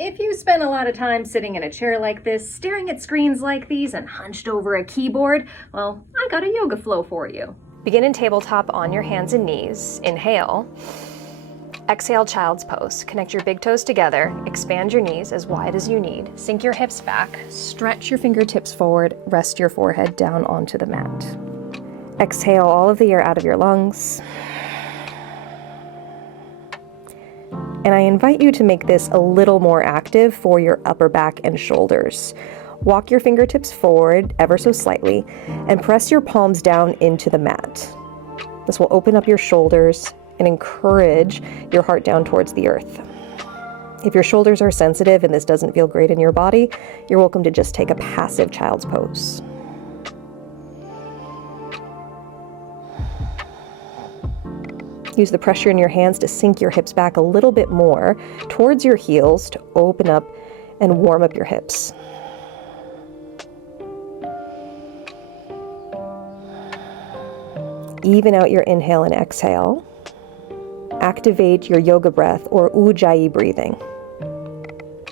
If you spend a lot of time sitting in a chair like this, staring at screens like these, and hunched over a keyboard, well, I got a yoga flow for you. Begin in tabletop on your hands and knees. Inhale. Exhale, child's pose. Connect your big toes together, expand your knees as wide as you need, sink your hips back, stretch your fingertips forward, rest your forehead down onto the mat. Exhale all of the air out of your lungs. And I invite you to make this a little more active for your upper back and shoulders. Walk your fingertips forward ever so slightly and press your palms down into the mat. This will open up your shoulders and encourage your heart down towards the earth. If your shoulders are sensitive and this doesn't feel great in your body, you're welcome to just take a passive child's pose. Use the pressure in your hands to sink your hips back a little bit more towards your heels to open up and warm up your hips. Even out your inhale and exhale. Activate your yoga breath or ujjayi breathing,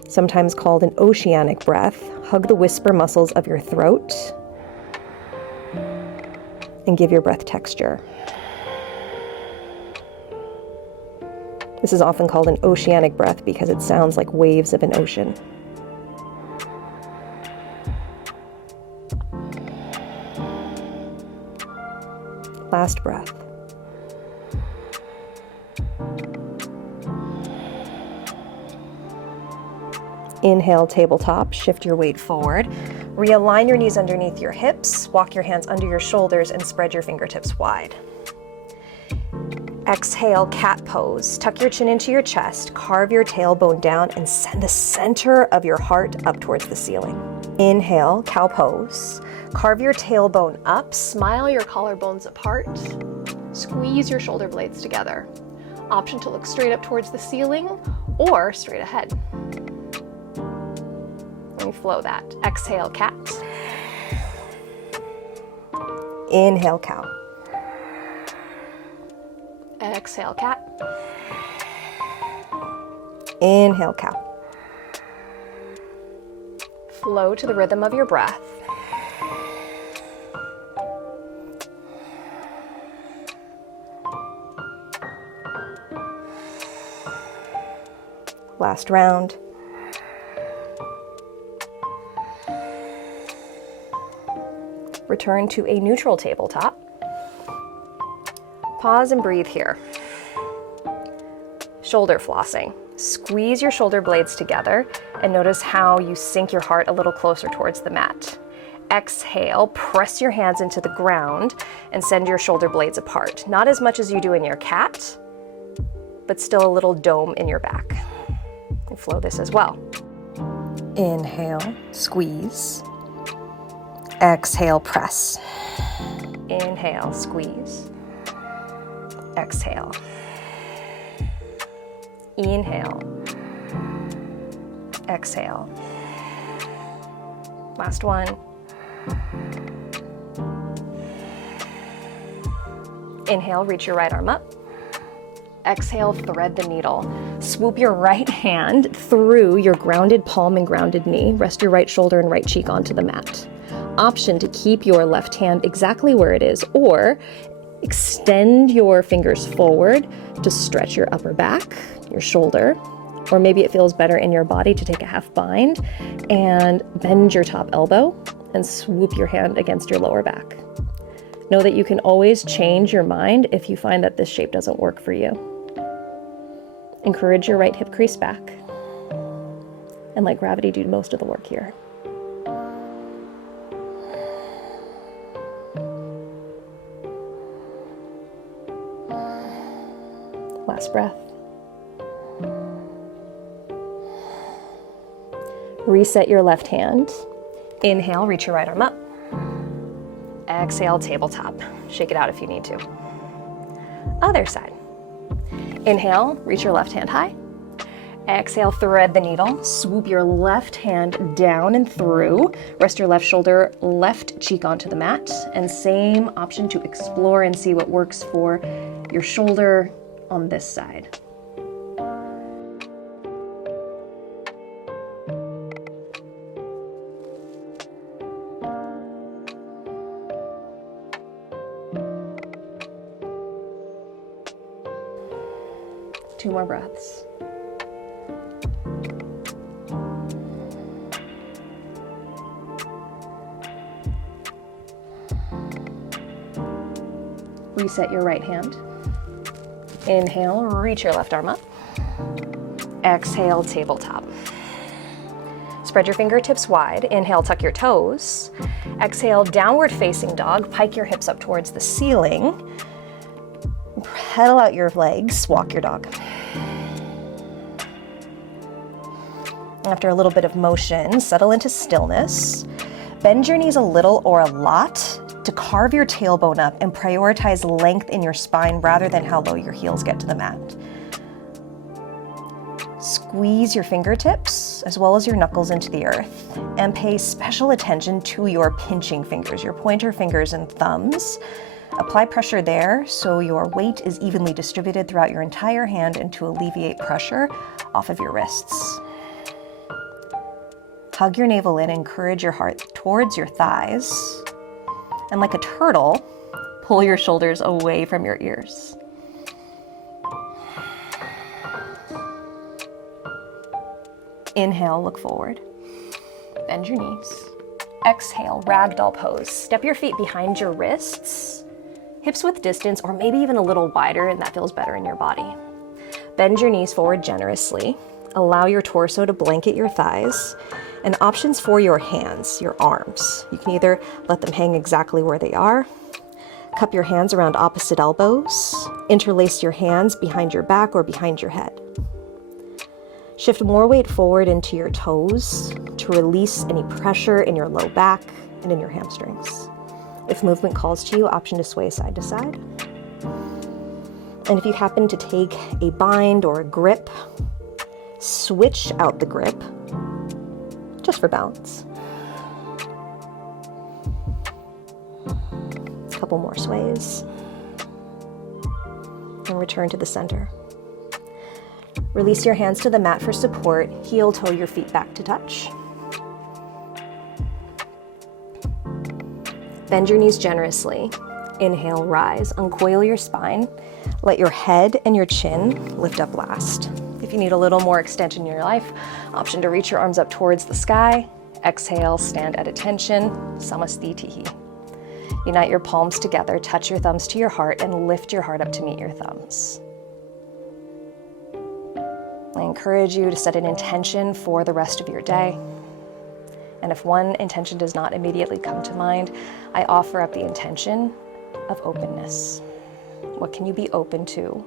sometimes called an oceanic breath. Hug the whisper muscles of your throat and give your breath texture. This is often called an oceanic breath because it sounds like waves of an ocean. Last breath. Inhale, tabletop, shift your weight forward. Realign your knees underneath your hips, walk your hands under your shoulders and spread your fingertips wide. Exhale, cat pose. Tuck your chin into your chest, carve your tailbone down, and send the center of your heart up towards the ceiling. Inhale, cow pose. Carve your tailbone up, smile your collarbones apart, squeeze your shoulder blades together. Option to look straight up towards the ceiling or straight ahead. Let me flow that. Exhale, cat. Inhale, cow. Exhale, cat. Inhale, cow. Flow to the rhythm of your breath. Last round. Return to a neutral tabletop. Pause and breathe here. Shoulder flossing. Squeeze your shoulder blades together and notice how you sink your heart a little closer towards the mat. Exhale, press your hands into the ground and send your shoulder blades apart. Not as much as you do in your cat, but still a little dome in your back. And flow this as well. Inhale, squeeze. Exhale, press. Inhale, squeeze. Exhale. Inhale. Exhale. Last one. Inhale, reach your right arm up. Exhale, thread the needle. Swoop your right hand through your grounded palm and grounded knee. Rest your right shoulder and right cheek onto the mat. Option to keep your left hand exactly where it is, or extend your fingers forward to stretch your upper back, your shoulder, or maybe it feels better in your body to take a half bind and bend your top elbow and swoop your hand against your lower back. Know that you can always change your mind if you find that this shape doesn't work for you. Encourage your right hip crease back and let gravity do most of the work here. Last breath. Reset your left hand. Inhale, reach your right arm up. Exhale, tabletop. Shake it out if you need to. Other side. Inhale, reach your left hand high. Exhale, thread the needle. Swoop your left hand down and through. Rest your left shoulder, left cheek onto the mat. And same option to explore and see what works for your shoulder on this side. 2 more breaths. Reset your right hand. Inhale, reach your left arm up. Exhale, tabletop. Spread your fingertips wide. Inhale, tuck your toes. Exhale, downward facing dog. Pike your hips up towards the ceiling. Pedal out your legs, walk your dog. After a little bit of motion, settle into stillness. Bend your knees a little or a lot to carve your tailbone up and prioritize length in your spine rather than how low your heels get to the mat. Squeeze your fingertips as well as your knuckles into the earth and pay special attention to your pinching fingers, your pointer fingers and thumbs. Apply pressure there so your weight is evenly distributed throughout your entire hand and to alleviate pressure off of your wrists. Hug your navel in, encourage your heart towards your thighs. And like a turtle, pull your shoulders away from your ears. Inhale, look forward. Bend your knees. Exhale, ragdoll pose. Step your feet behind your wrists, hips width distance, or maybe even a little wider, and that feels better in your body. Bend your knees forward generously. Allow your torso to blanket your thighs. And options for your hands, your arms. You can either let them hang exactly where they are, cup your hands around opposite elbows, interlace your hands behind your back or behind your head. Shift more weight forward into your toes to release any pressure in your low back and in your hamstrings. If movement calls to you, option to sway side to side. And if you happen to take a bind or a grip, switch out the grip just for balance. A couple more sways. And return to the center. Release your hands to the mat for support. Heel toe your feet back to touch. Bend your knees generously. Inhale, rise. Uncoil your spine. Let your head and your chin lift up last. If you need a little more extension in your life, option to reach your arms up towards the sky. Exhale, stand at attention, samastitihi. Unite your palms together, touch your thumbs to your heart, and lift your heart up to meet your thumbs. I encourage you to set an intention for the rest of your day. And if one intention does not immediately come to mind, I offer up the intention of openness. What can you be open to?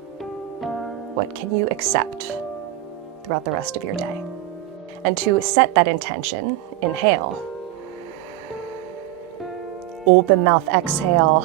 What can you accept throughout the rest of your day? And to set that intention, inhale. Open mouth, exhale.